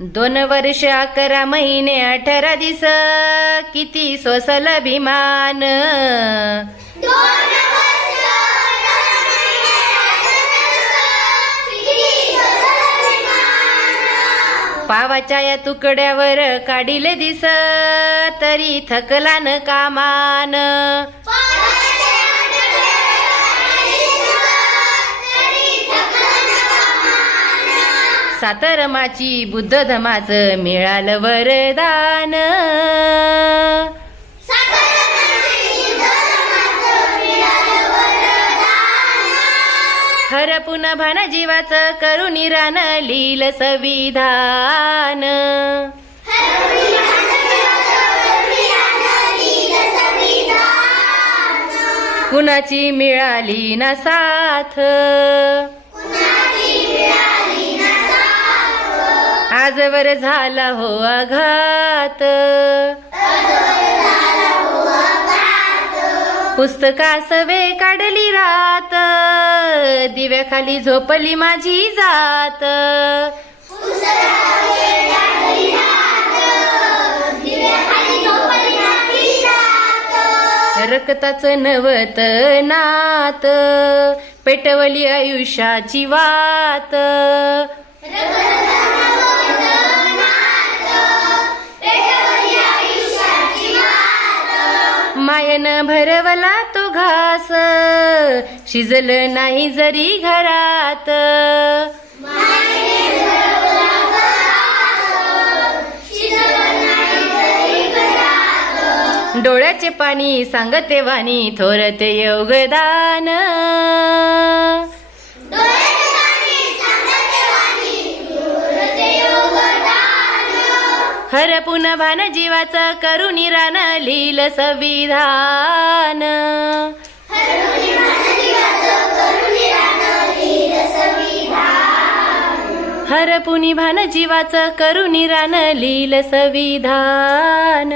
दोन वर्ष अकरा महिने अठरा दिस किती सोसल अभिमान. पावाच्या या तुकड्यावर काढिले दिस तरी थकला न कामान सातरमाची बुद्ध धमाचं मिळालं वरदान. खर पुन्हा भान जीवाचं करून रान लील संविधान. कुणाची मिळाली ना साथ? आजवर झाला हो आघात पुस्तकास वे काढली रात. दिव्याखाली झोपली माझी जात. रक्ताचं नवत नात. पेटवली आयुष्याची वात. मायन भरवला तो घास. शिजलं नाही जरी घरात. डोळ्याचे पाणी सांगते वाणी थोरते योगदान. हर भान जीवाचं निरान रान लिहिलं संविधान. हर पुनी भान जीवाचं करून रान लील संविधान.